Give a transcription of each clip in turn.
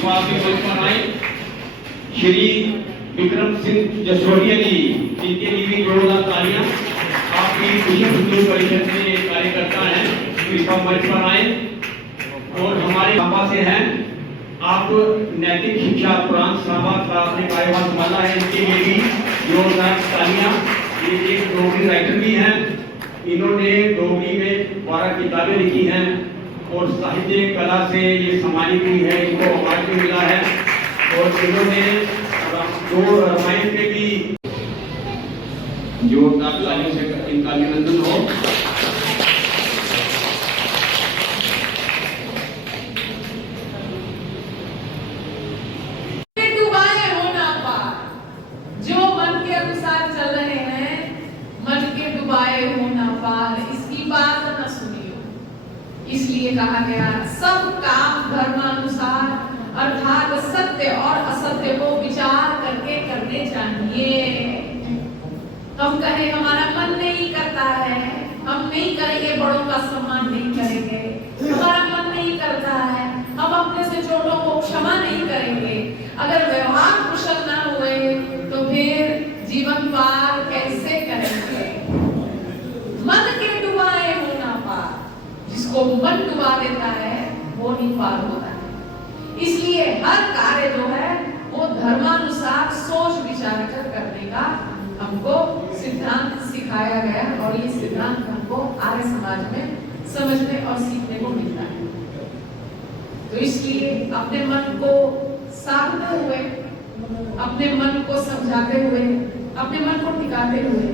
विश्वास के मंच पर आए श्री विक्रम सिंह जसोड़िया जी, जिनके लिए भी जोरदार तालियां। आपकी विश्व हिंदू परिषद के कार्यकर्ता हैं, कृपया मंच पर आए। और हमारे बाबा से हैं, आप नैतिक शिक्षा प्रांत साहब का आपने कार्यभार संभाला है, इनके लिए भी जोरदार तालियां। ये एक डोगरी राइटर भी हैं, इन्होंने डोगरी में 12 किताबें लिखी हैं और साहित्य कला से ये सम्मानित भी है, इनको अवार्ड भी मिला है। और इन्होंने 2 रामायण में भी जोरदार तालियों से इनका अभिनंदन हो। इसलिए कहा गया सब काम धर्मानुसार अर्थात सत्य और असत्य को विचार करके करने चाहिए। हम कहें हमारा मन नहीं करता है, हम नहीं करेंगे, बड़ों का सम्मान नहीं करेंगे, हमारा मन नहीं करता है, हम अपने से छोटों को क्षमा नहीं करेंगे। अगर व्यवहार कुशल ना हुए तो फिर जीवन पार कैसे करेंगे? मन के डुबाए हो ना पार, जिसको मन डुबा देता है वो नहीं पार होता है। इसलिए हर कार्य जो है वो धर्मानुसार सोच विचार कर करने का हमको सिद्धांत सिखाया गया और ये सिद्धांत हमको आर्य समाज में समझने और सीखने को मिलता है। तो इसलिए अपने मन को साधते हुए, अपने मन को समझाते हुए, अपने मन को टिकाते हुए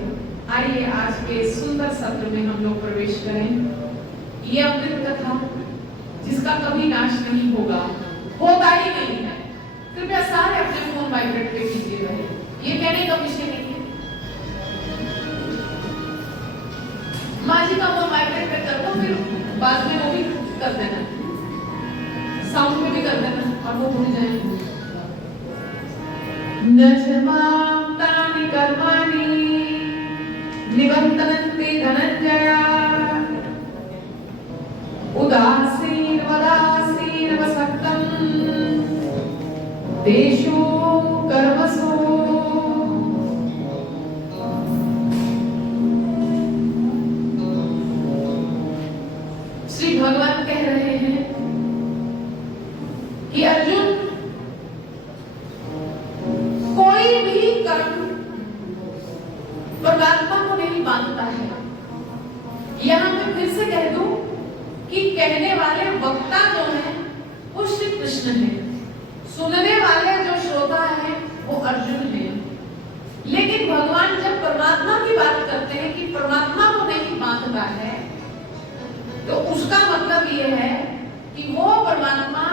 आइए आज के सुंदर सत्र में हम लोग प्रवेश करें। ये अमृत कथा जिसका कभी नाश नहीं होगा, होता ही नहीं है। कृपया सारे अपने फोन वाइब्रेट पे कीजिए रहे, ये कहने का विषय नहीं है। माँ जी का फोन वाइब्रेट पे कर दो, फिर बाद में वो भी कर देना, साउंड में भी कर देना और वो भूल जाएंगे। नजमातानि कर्माणि निबंधनन्ति धनंजया उदासीन वदासीन वसक्तम देशो कर्मसु। श्री भगवान कह रहे हैं कि अर्जुन, कोई भी कर्म परमात्मा को नहीं बांधता है। यहां मैं फिर से कह दूं कि कहने वाले वक्ता जो है वो श्री कृष्ण है, सुनने वाले जो श्रोता है वो अर्जुन है। लेकिन भगवान जब परमात्मा की बात करते हैं कि परमात्मा को नहीं बांधता है, तो उसका मतलब ये है कि वो परमात्मा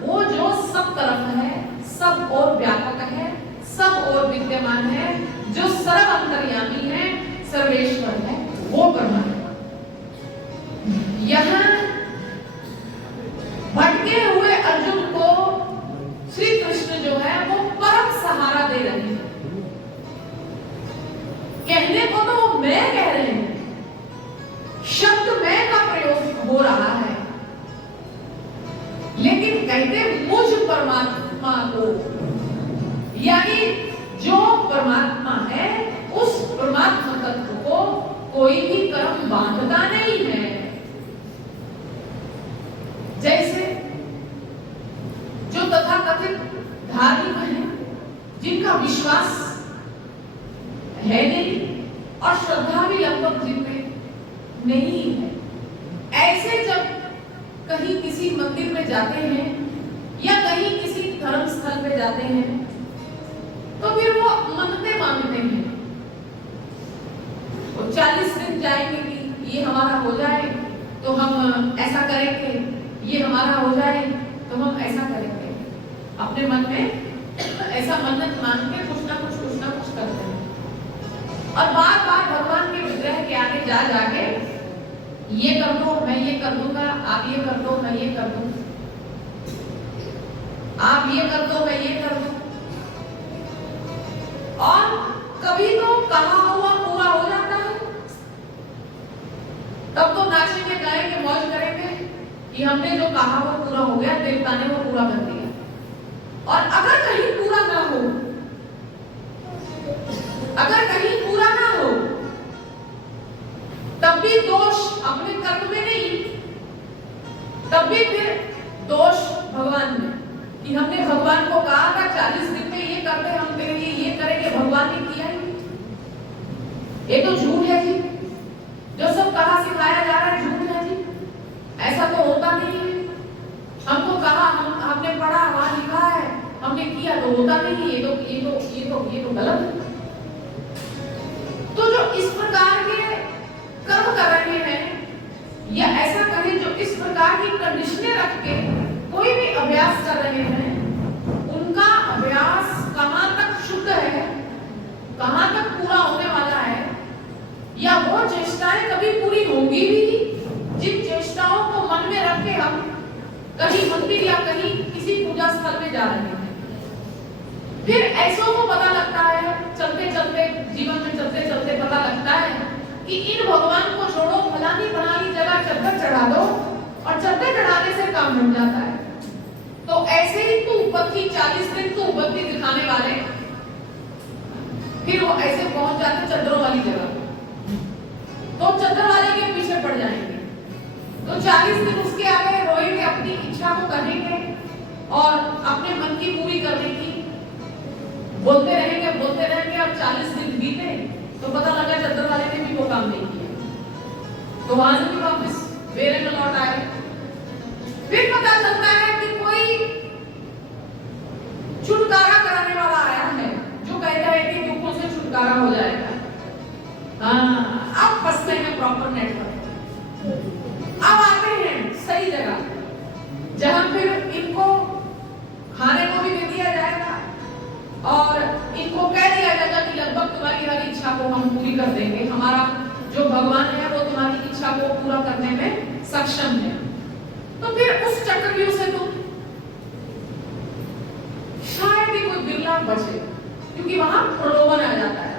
वो जो सब तरफ है, सब और व्यापक है, सब और विद्यमान है, जो सर्व अंतर्यामी है, सर्वेश्वर है, वो परमात्मा। यहाँ भटके हुए अर्जुन को श्री कृष्ण जो है वो परम सहारा दे रहे हैं। कहने को तो वो मैं कह रहे हैं, शब्द मैं का प्रयोग हो रहा है, लेकिन कहते मुझ परमात्मा को, यानी जो परमात्मा है उस परमात्मा तत्व को कोई भी कर्म बांधता नहीं है। जैसे जो तथाकथित धार्मिक है, जिनका विश्वास है नहीं और श्रद्धा भी लगभग जिनमें नहीं है, ऐसे जब कहीं किसी मंदिर में जाते हैं या कहीं किसी धर्म स्थल पे जाते हैं तो फिर वो मन्नतें मांगते हैं। वो 40 दिन जाएंगे कि ये हमारा हो जाए तो हम ऐसा करेंगे, ये हमारा हो जाए तो हम ऐसा करेंगे। अपने मन में ऐसा मन्नत मांग के कुछ ना कुछ करते हैं और बार बार भगवान के विग्रह के आगे जा जाके ये कर दो, मैं ये कर दूंगा, आप ये कर दो, मैं ये कर दूं, आप ये कर दो, मैं ये कर दूं। और कभी तो कहा हुआ पूरा हो जाता है, तब तो नाचेंगे, गाएंगे, मौज करेंगे कि हमने जो कहा वो पूरा हो गया, देवता ने वो पूरा कर दिया। और अगर कहीं पूरा ना हो, अगर कहीं पूरा ना हो, तब भी दोष अपने कर्म में नहीं, तब भी फिर दोष भगवान में, कि हमने भगवान को कहा था 40 दिन में ये कर दे, हम तेरे लिए ये करेंगे, भगवान ने किया ही। ये तो झूठ है जी, जो सब कहा सिखाया जा रहा है झूठ है जी, ऐसा तो होता नहीं है। हमको कहा, हमने पढ़ा, वहां लिखा है, हमने किया, तो होता नहीं है। ये तो गलत है। तो जो इस प्रकार के कर्म कर रहे हैं, या ऐसा कहें जो इस प्रकार की कंडीशनें रख के कोई भी अभ्यास कर रहे हैं, उनका अभ्यास कहां तक शुद्ध है, कहां तक पूरा होने वाला है, या वो चेष्टाएं कभी पूरी होंगी भी, जिन चेष्टाओं को मन में रख के हम कहीं मंदिर या कहीं किसी पूजा स्थल में जा रहे हैं। फिर ऐसों को पता लगता है, चलते चलते जीवन में चलते चलते पता लगता है कि इन भगवान को छोड़ो, फलानी फलानी जगह चद्दर चढ़ा दो, और चद्दर चढ़ाने से काम बन जाता है। तो ऐसे ही तू उपत्ति 40 दिन तू उपत्ति दिखाने वाले, फिर वो ऐसे पहुंच जाते चद्दरों वाली जगह, तो चद्दर वाले के पीछे पड़ जाएंगे। तो 40 दिन उसके आगे रोएंगे, अपनी इच्छा को करेंगे और अपने मन की पूरी करने की बोलते रहेंगे। अब 40 दिन बीते तो पता लगा चद्दर वाले ने भी वो काम नहीं किया, तो वहां से भी वापस बेरे में लौट आए। फिर पता चलता है कि कोई छुटकारा कराने वाला आया है, जो कहता है कि दुखों से छुटकारा हो जाएगा। अब फंसते हैं प्रॉपर नेटवर्क। अब आते हैं सही जगह, जहां फिर इनको खाने को भी दे दिया जाएगा और इनको कह दिया जाएगा कि लगभग तुम्हारी हर इच्छा को हम पूरी कर देंगे, हमारा जो भगवान है वो तुम्हारी इच्छा को पूरा करने में सक्षम है। तो फिर उस चक्रव्यूह से तुम शायद ही कोई बिरला बचे, क्योंकि वहां प्रलोभन आ जाता है।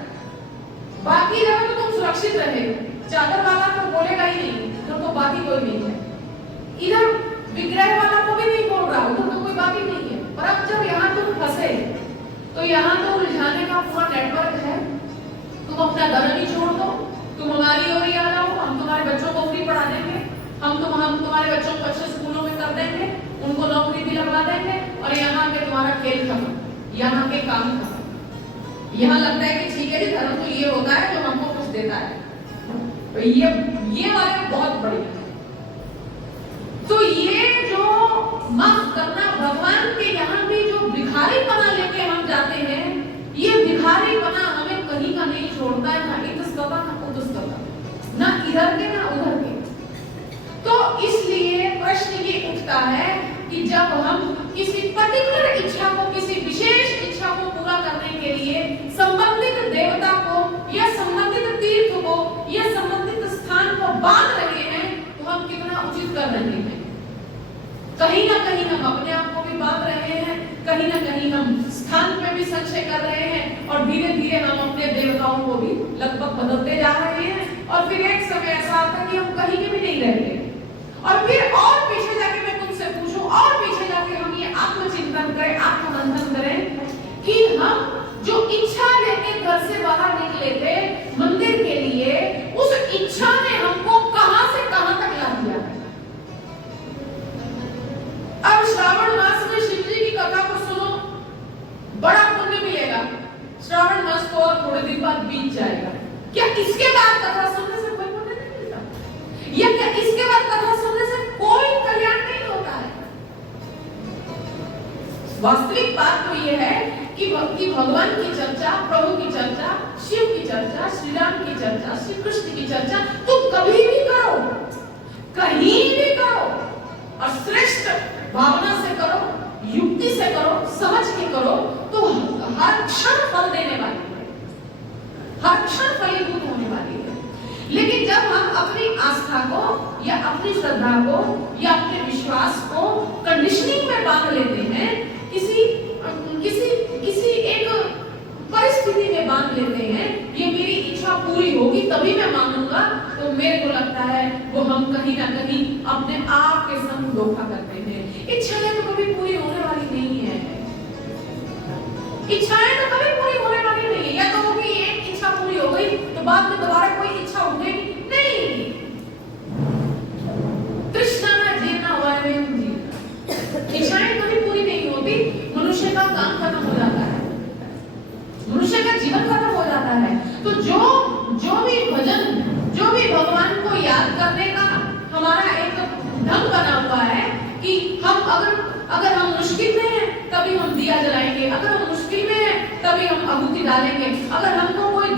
बाकी जगह तो तुम सुरक्षित रहे, चादर वाला तो बोलेगा ही नहीं, तो बाकी कोई नहीं है। इधर विग्रह वाला को भी नहीं बोल रहा, उधर तो कोई बाकी नहीं है। पर अब जब यहाँ तुम फंसे, तो यहाँ तो उलझाने का पूरा नेटवर्क है। तुम अपना धर्म ही छोड़ दो, तुम हमारी ओर ही आ जाओ, हम तुम्हारे बच्चों को फ्री पढ़ा देंगे, हम तुम्हारे बच्चों को अच्छे स्कूलों में कर देंगे, उनको नौकरी भी लगवा देंगे, और यहाँ के तुम्हारा खेल खत्म, यहाँ के काम खत्म। यहाँ लगता है कि ठीक है जी, धर्म तो ये होता है जो हमको कुछ देता है, तो ये वाले बहुत बढ़िया है। तो ये जो माफ करना, भगवान के यहाँ भी जो भिखारीपना लेके हम जाते हैं, ये भिखारीपना हमें कहीं का नहीं छोड़ता है, ना इतस्तता ना उतस्तता, ना इधर के ना उधर के। तो इसलिए प्रश्न ये उठता है कि जब हम किसी पर्टिकुलर इच्छा को, किसी विशेष इच्छा को पूरा करने के लिए संबंधित देवता को या संबंधित तीर्थ को या संबंधित स्थान को बांध रहे हैं, तो हम कितना उचित कर रहे हैं। कहीं ना कहीं हम अपने आप को भी बांध रहे हैं, कहीं ना कहीं हम स्थान पे भी संचय कर रहे हैं, और धीरे धीरे हम अपने देवताओं को भी लगभग बदलते जा रहे हैं। और फिर एक समय ऐसा आता है कि हम कहीं के भी नहीं रहते, और फिर और पीछे जाके मैं तुमसे पूछूं, और पीछे जाके हम ये आत्मचिंतन करें, आत्ममंथन करें कि हम जो इच्छा लेके घर से बाहर निकले थे मंदिर के लिए, उस इच्छा ने हमको कहां से कहां तक ला दिया है। अब श्रावण मास में शिव जी की कथा को सुनो, बड़ा पुण्य मिलेगा। श्रावण मास तो और थोड़े दिन बाद बीत जाएगा। क्या इसके बाद कथा सुनने से कोई पुण्य नहीं मिलता? या क्या इसके बाद कथा सुनने से कोई कल्याण नहीं होता है? वास्तविक बात तो यह है कि भगवान की चर्चा, प्रभु की चर्चा, शिव की चर्चा, श्री राम की चर्चा, श्री कृष्ण की चर्चा तुम कभी भी करो, कहीं भी करो, और श्रेष्ठ भावना से करो, युक्ति से करो, समझ के करो, तो हर क्षण फल देने वाली है, हर क्षण फलीभूत होने वाली है। लेकिन जब हम अपनी आस्था को या अपनी श्रद्धा को या अपने विश्वास को कंडीशनिंग में बांध लेते हैं, किसी एक परिस्थिति में बांध लेते हैं, ये मेरी इच्छा पूरी होगी तभी मैं मानूंगा, तो मेरे को लगता है वो हम कहीं ना कहीं अपने आप के संग धोखा करते हैं। इच्छाएं तो कभी पूरी होने वाली नहीं है। इच्छाएं तो कभी पूरी होने वाली नहीं है, या तो होगी एक इच्छा पूरी हो गई तो बाद में दोबारा कोई इच्छा उठेगी नहीं। कृष्णा ने जीना वैम जीना, इच्छाएं कभी पूरी नहीं होती, मनुष्य का काम खत्म हो जाता है, मनुष्य का जीवन खत्म हो जाता है। तो जो भी भजन, जो भी भगवान को याद करने का हमारा एक ढंग बना हुआ है कि हम अगर हम मुश्किल में हैं तभी हम दिया जलाएंगे, अगर हम मुश्किल में हैं तभी हम आहुति डालेंगे, अगर हमको कोई